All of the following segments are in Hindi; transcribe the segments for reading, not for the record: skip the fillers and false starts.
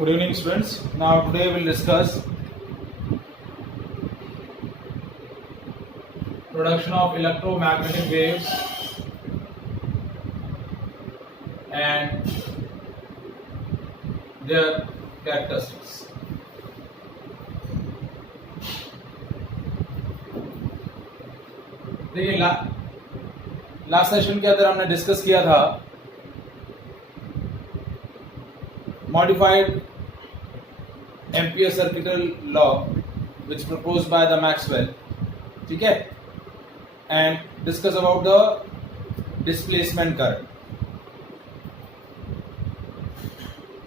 Good evening, students. Now today we'll discuss production of electromagnetic waves and their characteristics. देखिए लास्ट सेशन के अंदर हमने डिस्कस किया था modified ampere circuital law which proposed by the Maxwell, ठीक है, and discuss about the displacement current.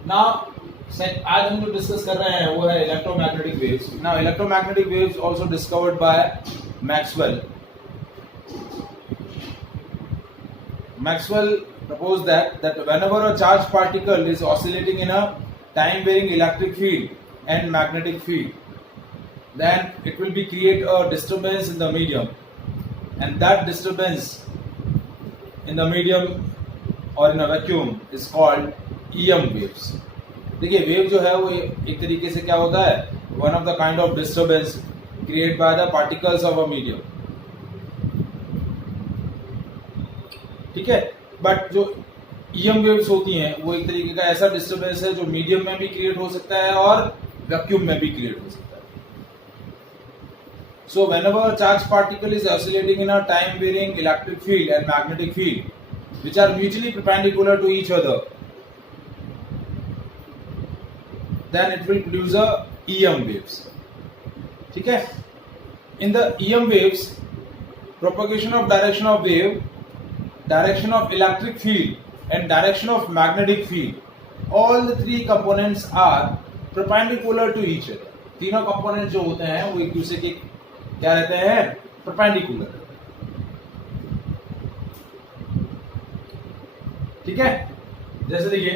Now आज हम जो डिस्कस कर रहे हैं वो है electromagnetic waves. Now electromagnetic waves also discovered by Maxwell. Maxwell proposed that whenever a charged particle is oscillating in a time-varying electric field and magnetic field, then it will be create a disturbance in the medium, and that disturbance in the medium or in a vacuum is called EM waves. देखिए वेव जो है वो एक तरीके से क्या होता है, one of the kind of disturbance created by the particles of a medium. ठीक है, बट जो ईएम वेव्स होती हैं वो एक तरीके का ऐसा डिस्टरबेंस है जो मीडियम में भी क्रिएट हो सकता है और वैक्यूम में भी क्रिएट हो सकता है. So whenever charge particle is oscillating in a time varying electric field and magnetic field which are mutually perpendicular to each other, then it will produce a EM waves. ठीक है, in the EM waves propagation of direction of wave, direction of electric field and direction of magnetic field, all the three components are perpendicular to each other. तीनों कंपोनेंट जो होते हैं वो एक दूसरे के क्या रहते हैं, परपेंडिकुलर. ठीक है, जैसे देखिए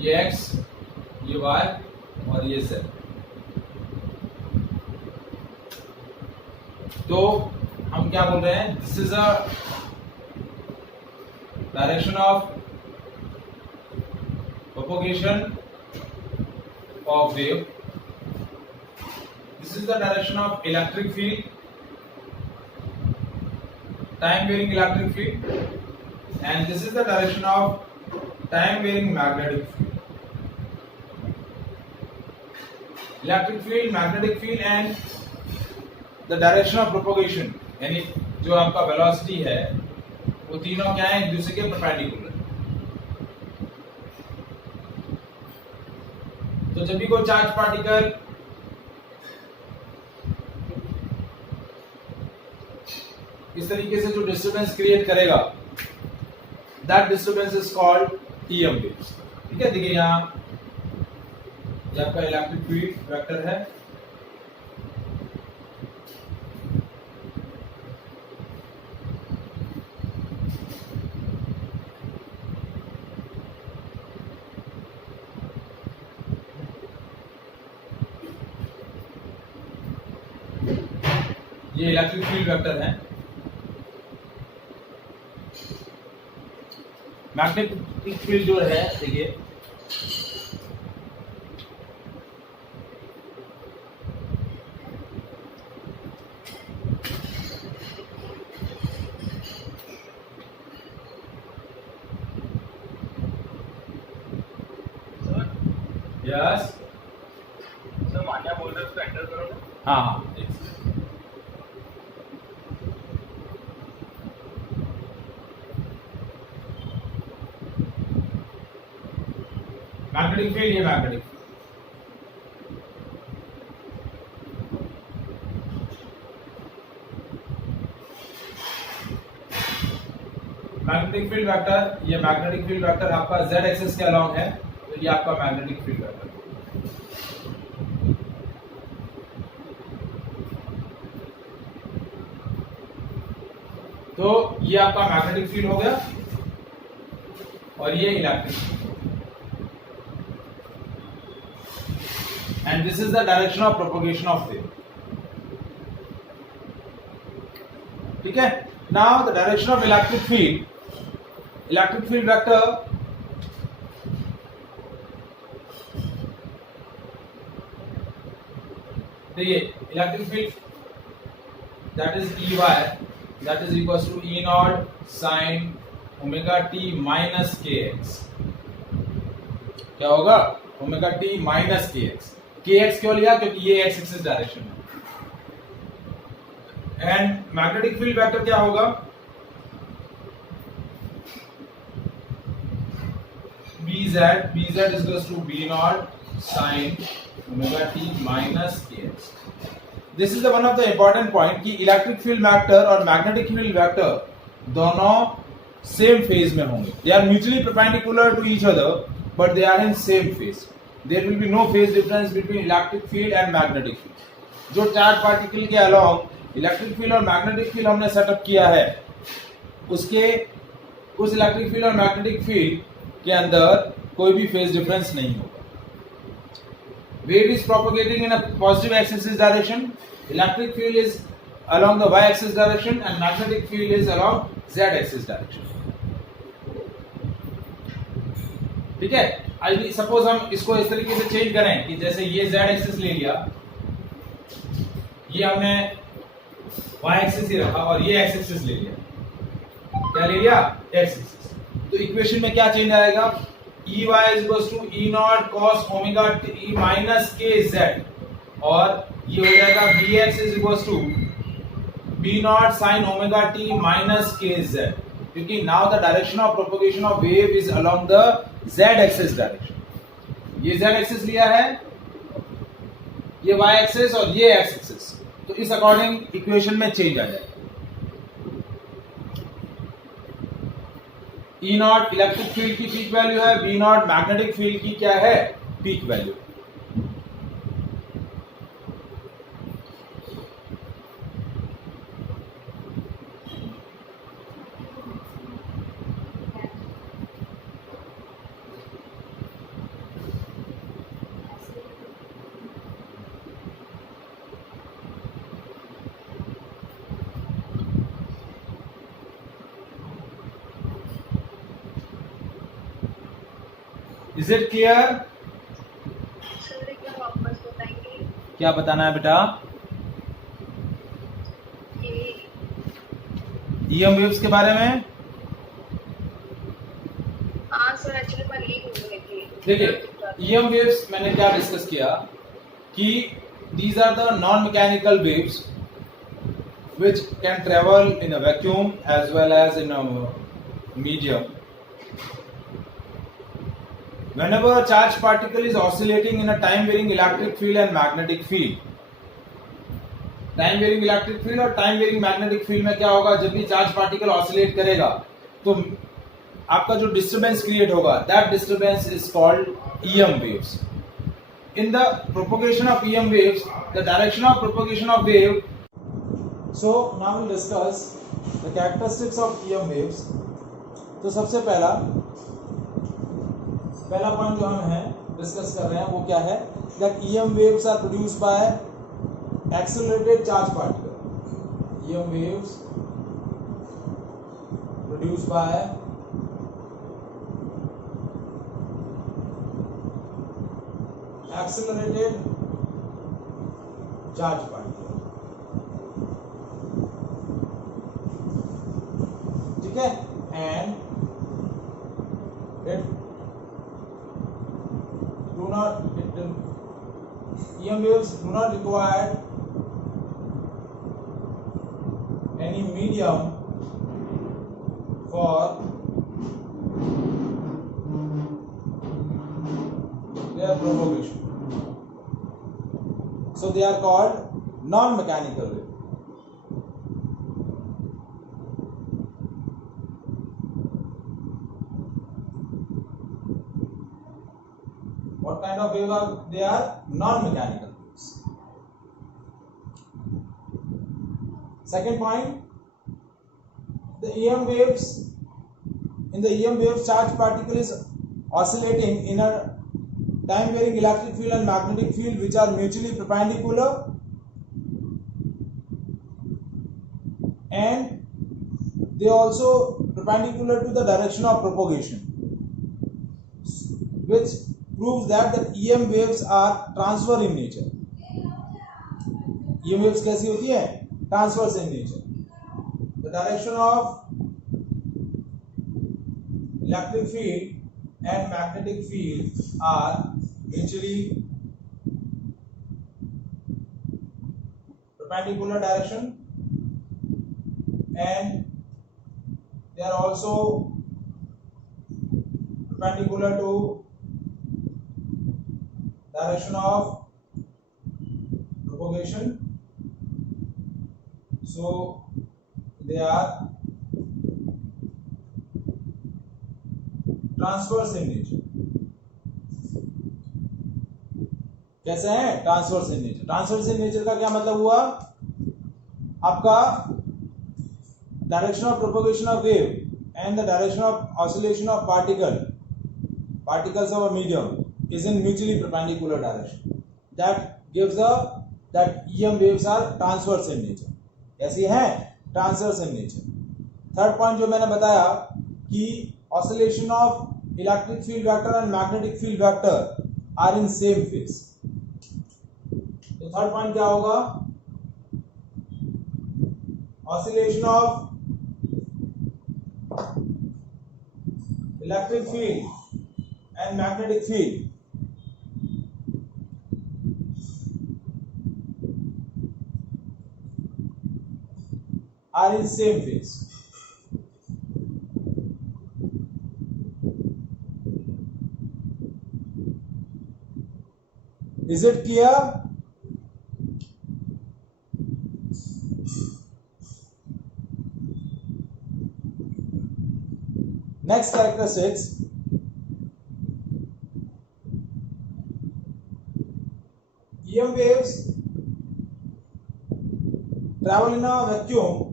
ये x, ये y और ये z. तो हम क्या बोल रहे हैं, this is a direction of propagation of wave, this is the direction of electric field, time varying electric field, and this is the direction of time varying magnetic field. Electric field, magnetic field and the direction of propagation, यानी जो आपका वेलोसिटी है वो तीनों क्या है, एक दूसरे के परपेंडिकुलर. तो जब भी कोई चार्ज पार्टिकल इस तरीके से जो डिस्टरबेंस क्रिएट करेगा, that disturbance is called EM waves. ठीक है, देखिए यहाँ आपका इलेक्ट्रिक फील्ड वेक्टर है, ये इलेक्ट्रिक फील्ड वेक्टर है. मैग्नेटिक फील्ड जो है देखिए यस सर मान्या बोल रहे उसको एंटर करो. हाँ हाँ, मैग्नेटिक फील्ड, ये मैग्नेटिक फील्ड वेक्टर, ये मैग्नेटिक फील्ड वेक्टर आपका z एक्सिस के अलोंग है, तो ये आपका मैग्नेटिक फील्ड वेक्टर. तो ये आपका मैग्नेटिक फील्ड हो गया और ये electric field. and this is the direction of propagation of wave. ठीक है, Now the direction of electric field vector देखिए electric field that is EY that is equals to E naught sin omega t minus kx. क्या होगा? ओमेगा टी माइनस के एक्स क्यों लिया? क्योंकि ये एक्स एक्सिस डायरेक्शन है. एंड मैग्नेटिक फील्ड वेक्टर क्या होगा? BZ is equals to B naught sin omega t minus kx. This is the one of the important point कि इलेक्ट्रिक फील्ड वेक्टर और मैग्नेटिक फील्ड वेक्टर दोनों सेम फेज में होंगे. They are mutually perpendicular to each other, but they are in same phase. There will be no phase difference between electric field and magnetic field. जो चार्ज पार्टिकल के अलोंग इलेक्ट्रिक फील्ड और मैग्नेटिक फील्ड हमने सेटअप किया है, उसके उस इलेक्ट्रिक फील्ड और मैग्नेटिक फील्ड के अंदर कोई भी फेज डिफरेंस नहीं होगा. Wave is propagating in a positive x-axis direction. Electric field is along the y-axis direction and magnetic field is along z-axis direction. ठीक है. आई सपोज हम इसको इस तरीके से चेंज करें कि जैसे ये z-axis ले लिया, ये हमने y-axis ही रखा और ये x-axis ले लिया. क्या ले लिया? x-axis. तो इक्वेशन में क्या चेंज आएगा? EY is equals to E naught cos omega t minus kz और ये हो जाएगा BX is equals to B naught sin omega t minus kz, क्योंकि now the direction of propagation of wave is along the z axis direction. ये z axis लिया है, ये y axis और ये x axis, तो इस अकॉर्डिंग इक्वेशन में चेंज आ जाएगा. E नॉट इलेक्ट्रिक फील्ड की पीक वैल्यू है, B नॉट मैग्नेटिक फील्ड की क्या है? Peak value. Is it clear? Sir एक बार वापस बताएंगे क्या बताना है बेटा? कि EM वेव्स के बारे में. हाँ सर एक्चुअली मैं यही बोल रही थी. देखिए EM वेव्स मैंने क्या डिस्कस किया कि these are the non-mechanical waves which can travel in a vacuum as well as in a medium. Whenever a charged particle is oscillating in a time-varying electric field and magnetic field, time varying electric field और टाइम वेरिंग मैग्नेटिक फील्ड में क्या होगा? जब भी चार्ज पार्टिकल ऑसिलेट करेगा तो आपका जो डिस्टरबेंस क्रिएट होगा, that disturbance is called EM waves. In the propagation of EM waves, the direction of propagation of wave. So now we'll discuss the characteristics of EM waves. तो सबसे पहला पॉइंट जो हम है डिस्कस कर रहे हैं वो क्या है? That EM waves are produced by accelerated charge particle. EM waves produced by accelerated charge particle. ठीक है? And EM waves do not require any medium for their propagation. So they are called non-mechanical wave. What kind of wave are they? Are non-mechanical waves. Second point, the EM waves, in the EM waves charged particle is oscillating in a time varying electric field and magnetic field which are mutually perpendicular and they also perpendicular to the direction of propagation, which proves that the EM waves are transverse in nature. EM waves कैसी होती है? Transverse in nature. The direction of electric field and magnetic field are mutually perpendicular direction, and they are also perpendicular to direction of propagation, so they are transverse in nature. कैसे हैं? Transverse in nature. Transverse in nature का क्या मतलब हुआ? आपका direction of propagation of wave and the direction of oscillation of particles of a medium is in mutually perpendicular direction. That gives that EM waves are transverse in nature. ऐसी हैं? Transverse in nature. Third point जो मैंने बताया कि oscillation of electric field vector and magnetic field vector are in same phase. तो थर्ड पॉइंट क्या होगा? Oscillation of electric field and magnetic field are in same phase. Is it clear? Next characteristics. EM waves travel in a vacuum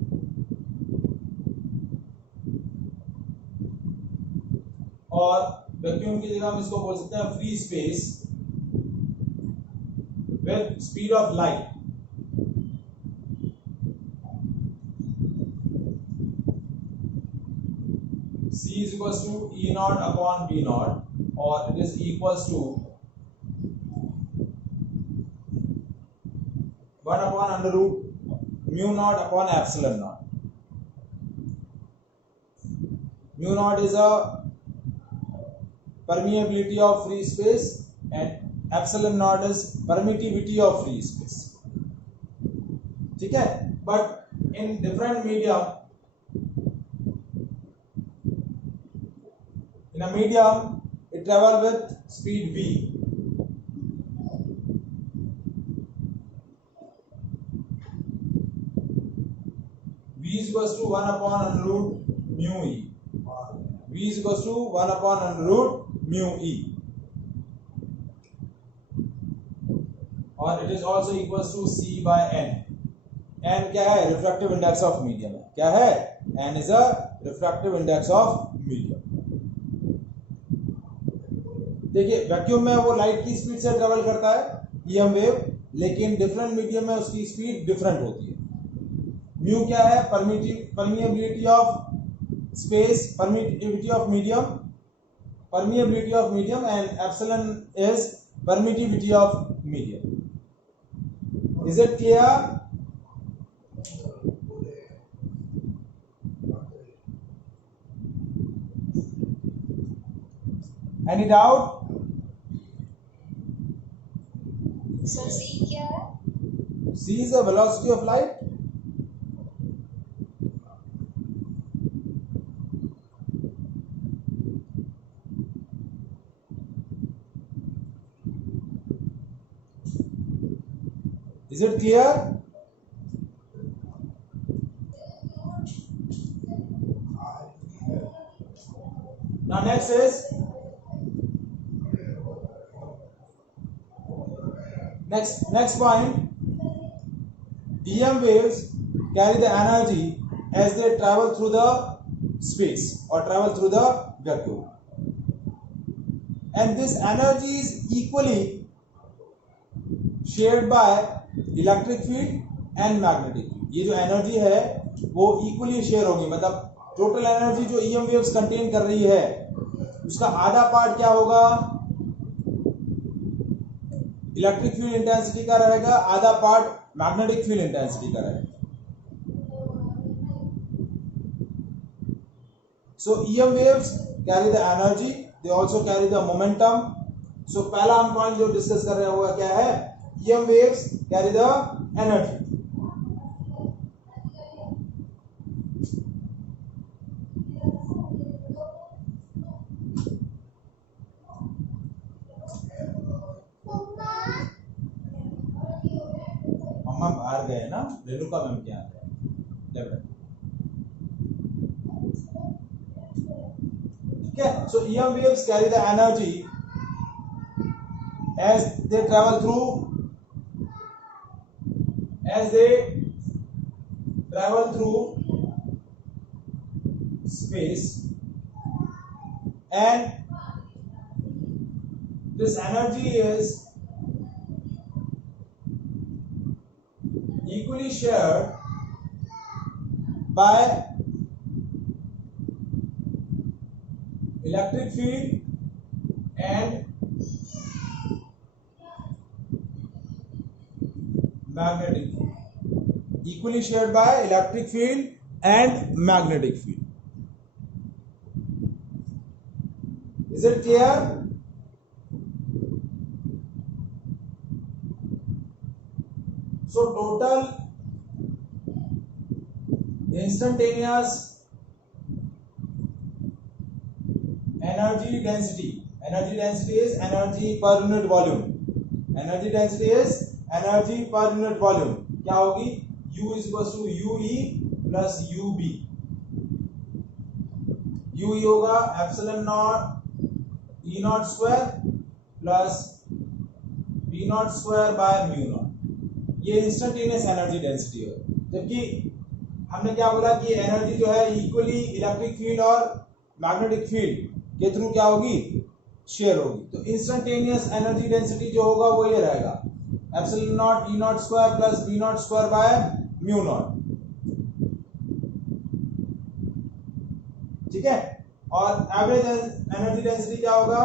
और वैक्यूम की जगह हम इसको बोल सकते हैं free space with speed of light. C is equals to E naught upon B naught, or it is equals to 1 upon under root mu naught upon epsilon naught. Mu naught is a permeability of free space and epsilon naught is permittivity of free space. ठीक है? But in different medium, in a medium it travel with speed v. V is equals to 1 upon under root mu e. V is equals to 1 upon under root mu e. और it is also equals to C by N. N क्या है? Refractive index of medium है. क्या है? N is a refractive index of medium. देखिए वैक्यूम में वो लाइट की स्पीड से ट्रेवल करता है EM वेव, लेकिन डिफरेंट मीडियम में उसकी स्पीड डिफरेंट होती है. म्यू क्या है? Permeability of space, permittivity of medium, permeability of medium, and epsilon is permittivity of medium. Is it clear? Any doubt? Sir C क्या है? C is the velocity of light. Is it clear? Now next is next point. EM waves carry the energy as they travel through the space or travel through the vacuum, and this energy is equally shared by electric field and magnetic field. ये जो एनर्जी है वो इक्वली शेयर होगी, मतलब टोटल एनर्जी जो ईएम वेव्स कंटेन कर रही है उसका आधा पार्ट क्या होगा, इलेक्ट्रिक फील्ड इंटेंसिटी का रहेगा, आधा पार्ट मैग्नेटिक फील्ड इंटेंसिटी का रहेगा. So EM waves carry the energy, they also carry the momentum. So पहला हम पॉइंट जो डिस्कस कर रहे हैं वो क्या है, EM waves carry the energy. मम्मा बाहर गए ना, रेणुका मैम क्या है. Okay, so EM waves carry the energy as they travel through space, and this energy is equally shared by electric field and magnetic field. Equally shared by electric field and magnetic field. Is it clear? So total instantaneous energy density is energy per unit volume. Energy density is energy per unit volume. क्या होगी, U is equals to UE plus UB. UE होगा epsilon naught E naught square plus B naught square by mu not. ये इंस्टेंटेनियस एनर्जी डेंसिटी है. जबकि हमने क्या बोला कि एनर्जी जो है इक्वली इलेक्ट्रिक फील्ड और मैग्नेटिक फील्ड के थ्रू क्या होगी, शेयर होगी. तो इंस्टेंटेनियस एनर्जी डेंसिटी जो होगा वो ये रहेगा epsilon naught E naught square plus B naught square by mu naught. ठीक है. और एवरेज एनर्जी डेंसिटी क्या होगा,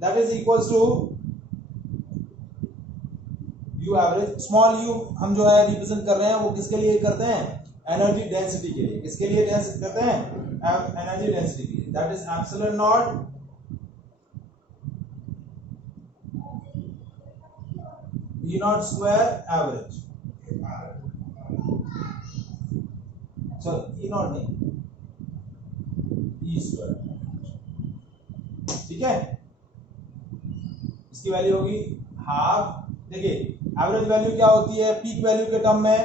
that is equals to U average. Small u हम जो है रिप्रेजेंट कर रहे हैं वो किसके लिए करते हैं, एनर्जी डेंसिटी के लिए. किसके लिए करते हैं, एनर्जी डेंसिटी के लिए. That is epsilon naught E naught square average. Sorry E not नहीं, E स्क्वायर. ठीक है. इसकी वैल्यू होगी हाफ. देखिए एवरेज वैल्यू क्या होती है पीक वैल्यू के टर्म में,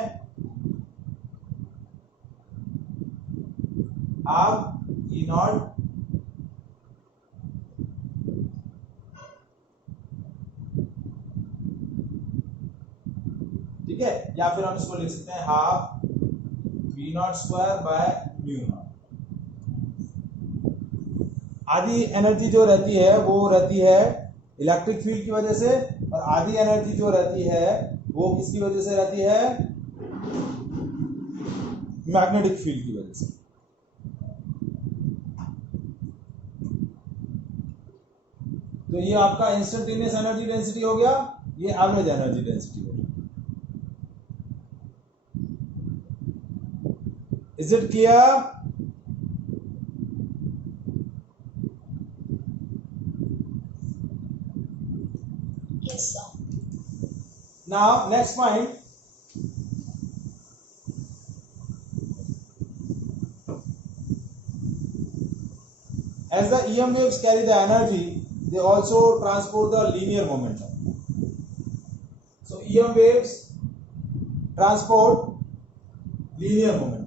हाफ E नॉट ठीक है. या फिर हम इसको लिख सकते हैं half V not square by mu not. आधी एनर्जी जो रहती है वो रहती है इलेक्ट्रिक फील्ड की वजह से, और आधी एनर्जी जो रहती है वो किसकी वजह से रहती है, मैग्नेटिक फील्ड की वजह से. तो ये आपका इंस्टेंटेनियस एनर्जी डेंसिटी हो गया, ये एवरेज एनर्जी डेंसिटी हो गया. Is it clear? Yes, sir. Now next point, as the EM waves carry the energy, they also transport the linear momentum. So EM waves transport linear momentum.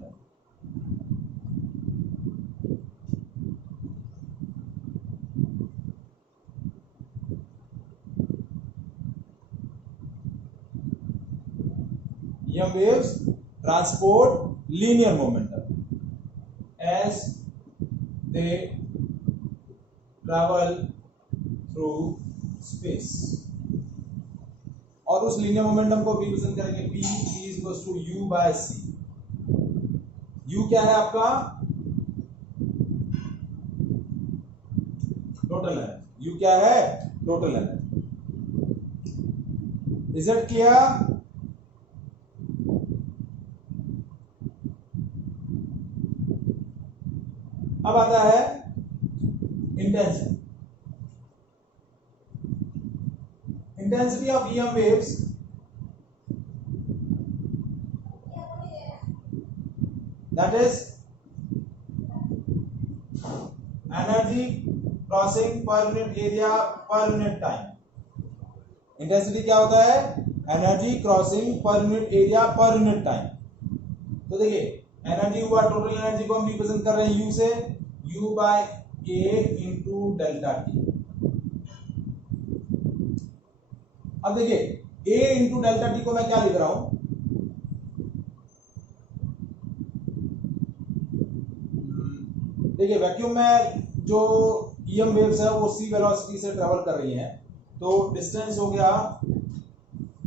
EM waves transport linear momentum as they travel through space. और उस लीनियर मोमेंटम को रिप्रेजेंट करेंगे P is equals to U by C। U क्या है आपका? Total energy. U क्या है? Total energy. Is it clear? अब आता है intensity. Intensity of EM waves that is energy crossing per unit area per unit time। Intensity क्या होता है? Energy crossing per unit area per unit time. तो देखिए एनर्जी हुआ, टोटल एनर्जी को हम रिप्रेजेंट कर रहे हैं U से, U by A into delta t. अब देखिए A इंटू डेल्टा टी को मैं क्या लिख रहा हूं? देखिए वैक्यूम में जो EM वेव्स है वो c वेलोसिटी से ट्रेवल कर रही हैं, तो डिस्टेंस हो गया,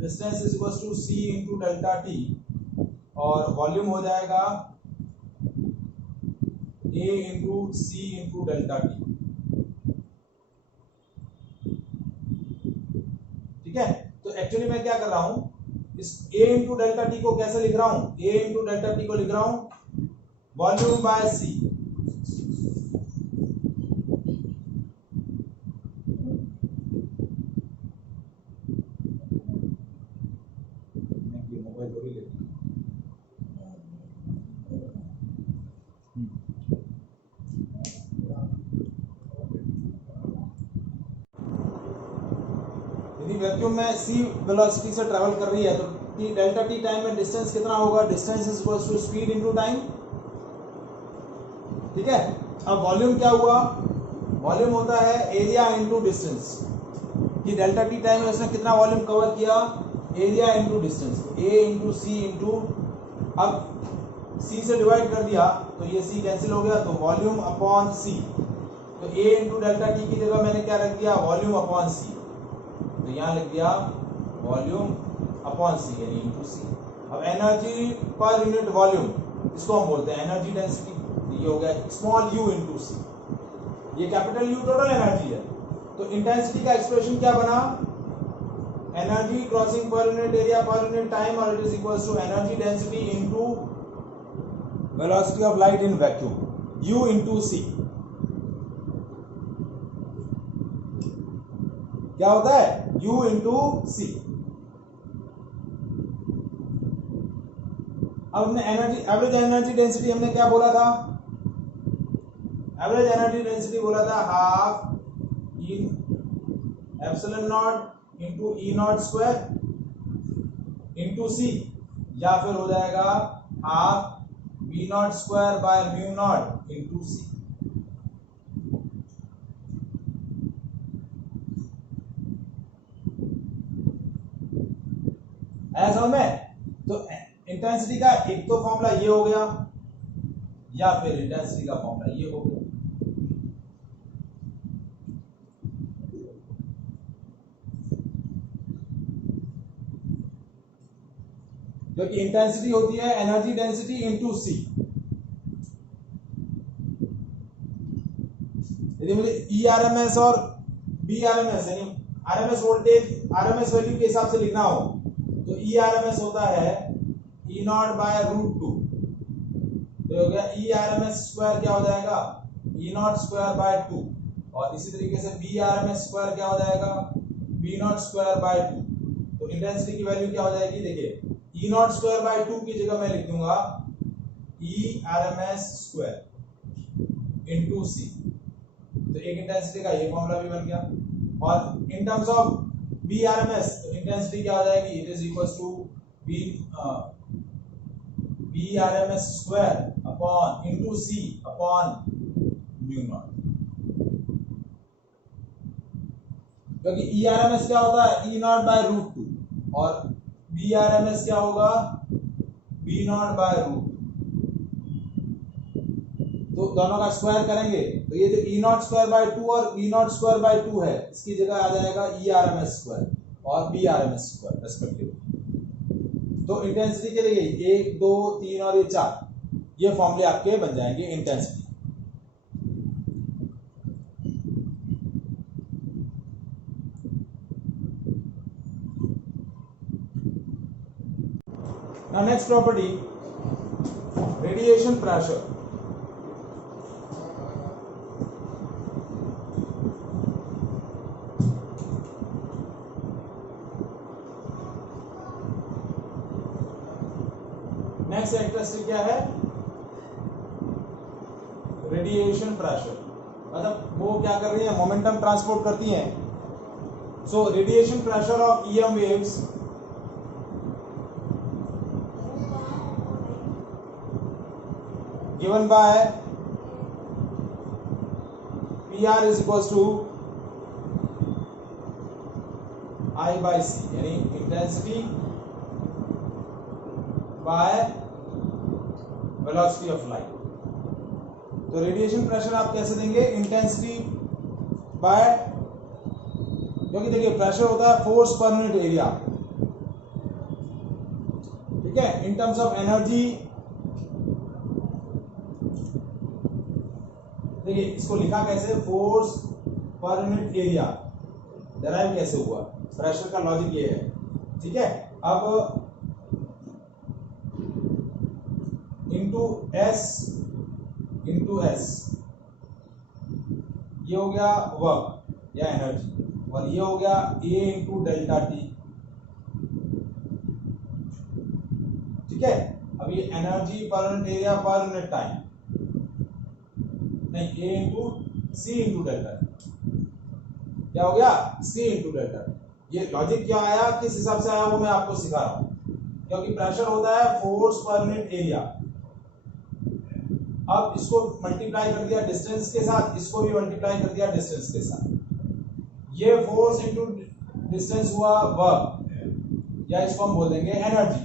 distance is equal to c into delta t, और वॉल्यूम हो जाएगा A into c into delta t. ठीक है, तो एक्चुअली मैं क्या कर रहा हूं, इस A इंटू डेल्टा टी को कैसे लिख रहा हूं? A इंटू डेल्टा टी को लिख रहा हूं वॉल्यूम बाय c। वैक्यूम में c वेलोसिटी से ट्रैवल कर रही है, तो t डेल्टा टी टाइम में डिस्टेंस कितना होगा? Distance is equal to speed into time. ठीक है, अब वॉल्यूम क्या हुआ? वॉल्यूम होता है एरिया इनटू डिस्टेंस। कि डेल्टा टी टाइम में उसने कितना वॉल्यूम कवर किया? Area into distance, a into c into, अब c से डिवाइड कर दिया तो ये c कैंसिल हो गया, तो वॉल्यूम अपॉन c। तो a इंटू डेल्टा टी की जगह मैंने क्या रख दिया? Volume upon c। तो यहां लिख दिया वॉल्यूम अपॉन सी यानी इनटू सी। अब एनर्जी पर यूनिट वॉल्यूम, इसको हम बोलते हैं एनर्जी डेंसिटी। ये हो गया स्मॉल u इनटू सी, ये कैपिटल U टोटल एनर्जी है। तो इंटेंसिटी का एक्सप्रेशन क्या बना? Energy crossing per unit area per unit time, और it is equals to energy density into velocity of light in vacuum, U into C. क्या होता है? U into C. अब हमने एनर्जी, एवरेज एनर्जी डेंसिटी हमने क्या बोला था? एवरेज एनर्जी डेंसिटी बोला था half in epsilon naught into E naught square into C, या फिर हो जाएगा half B naught square by mu naught into C. ऐसा में तो इंटेंसिटी का एक तो फॉर्मूला ये हो गया, या फिर इंटेंसिटी का फॉर्मूला ये हो गया। क्योंकि इंटेंसिटी होती है एनर्जी डेंसिटी इनटू सी। यदि मुझे ERMS और BRMS यानी RMS वोल्टेज RMS वैल्यू के हिसाब से लिखना हो, तो ERMS होता है E naught by root two. तो हो गया ERMS स्क्वायर क्या हो जाएगा? E naught square by two. और इसी तरीके से BRMS स्क्वायर क्या हो जाएगा? B naught square by to. तो इंटेंसिटी की वैल्यू क्या हो जाएगी? देखिए E naught square by to की जगह मैं लिख दूंगा ERMS स्क्वायर इनटू C। तो एक इंटेंसिटी का ये फॉर्मूला भी बन गया। और इन टर्म्स ऑफ BRMS तो इंटेंसिटी क्या हो जाएगी? It is equals to BRMS square upon into C upon mu naught. क्योंकि ERMS क्या होता है? E naught by root two, और BRMS क्या होगा? B naught by root. तो दोनों का स्क्वायर करेंगे तो ये जो E naught square by two और B naught square by two है, इसकी जगह आ जाएगा ERMS स्क्वायर। और BRMS² रेस्पेक्टिवली। तो इंटेंसिटी के लिए 1, 2, 3 और ये 4 ये फॉर्मूले आपके बन जाएंगे intensity. Now next property, radiation pressure. Next characteristic क्या है? रेडिएशन प्रेशर, मतलब वो क्या कर रही है? मोमेंटम ट्रांसपोर्ट करती हैं। So radiation pressure of EM waves given by PR is equals to I by C, यानी intensity by velocity of light. तो रेडिएशन प्रेशर आप कैसे देंगे? इंटेंसिटी बाय, क्योंकि देखिए प्रेशर होता है फोर्स पर यूनिट एरिया, ठीक है। इन टर्म्स ऑफ एनर्जी, देखिए इसको लिखा कैसे? फोर्स पर यूनिट एरिया डराइव कैसे हुआ? प्रेशर का लॉजिक ये है, ठीक है। अब इंटू एस ये हो गया वर्क या एनर्जी, और ये हो गया A इंटू डेल्टा टी, ठीक है। अब ये एनर्जी पर unit area per unit time, नहीं A into C into delta, क्या हो गया? C into delta. ये लॉजिक क्या आया, किस हिसाब से आया वो मैं आपको सिखा रहा हूं, क्योंकि प्रेशर होता है फोर्स पर यूनिट एरिया। अब इसको मल्टीप्लाई कर दिया डिस्टेंस के साथ, इसको भी मल्टीप्लाई कर दिया डिस्टेंस के साथ। ये फोर्स इंटू डिस्टेंस हुआ वर्क, या इसको हम बोल देंगे एनर्जी,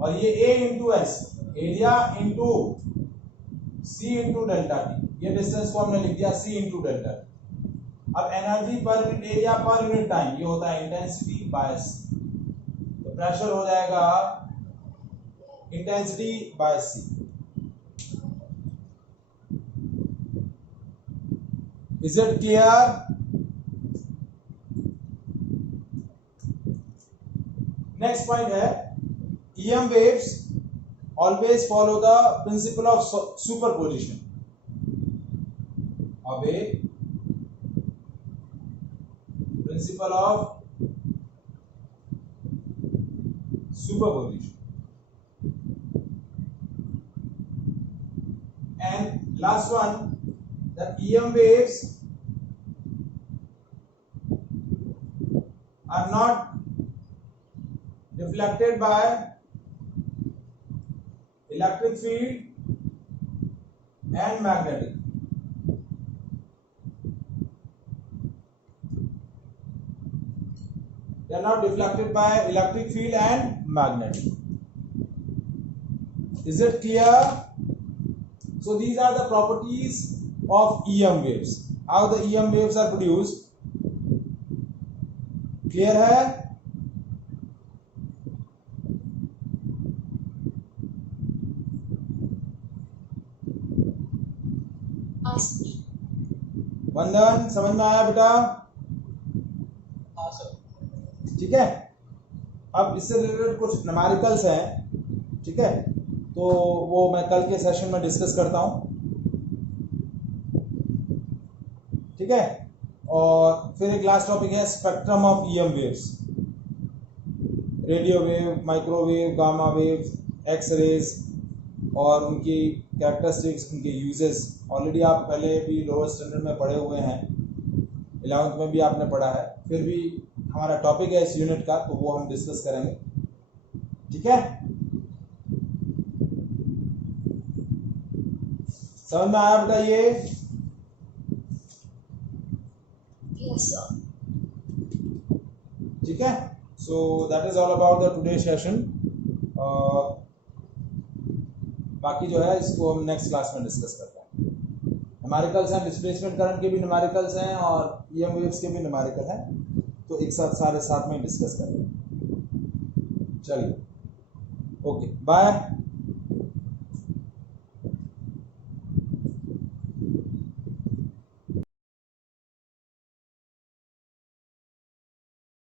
और ये A into S area into C into delta T, ये डिस्टेंस को हमने लिख दिया C इंटू डेल्टा टी। अब एनर्जी पर unit area per unit time, ये होता है इंटेंसिटी बाय C। तो प्रेशर हो जाएगा intensity bye C। Is it clear? Next point है, EM waves always follow the principle of superposition. Obey principle of superposition. And last one, the EM waves are not reflected by electric field and magnetic. They are not deflected by electric field and magnetic. Is it clear? So these are the properties of EM waves. How the EM waves are produced? Clear है? वंदन, समझ में आया बेटा? हाँ सर। ठीक है। अब इससे रिलेटेड कुछ न्यूमेरिकल्स हैं, ठीक है, तो वो मैं कल के सेशन में डिस्कस करता हूं, ठीक है। और फिर एक लास्ट टॉपिक है spectrum of EM waves, radio wave, microwave, gamma wave, X rays और उनकी कैरेक्टरिस्टिक्स, उनके यूजेस। ऑलरेडी आप पहले भी लोअर स्टैंडर्ड में पढ़े हुए हैं, 11th में भी आपने पढ़ा है, फिर भी हमारा टॉपिक है इस यूनिट का, तो वो हम डिस्कस करेंगे, ठीक है। समझ में आया बेटा ये? Yes, sir. ठीक है। So that is all about the today session. बाकी जो है इसको हम नेक्स्ट क्लास में डिस्कस करते हैं। न्यूमेरिकल्स हैं, डिस्प्लेसमेंट करंट के भी न्यूमेरिकल्स हैं और EM वेव्स के भी न्यूमेरिकल हैं। तो एक साथ सारे साथ में डिस्कस करेंगे। चलिए, ओके, बाय।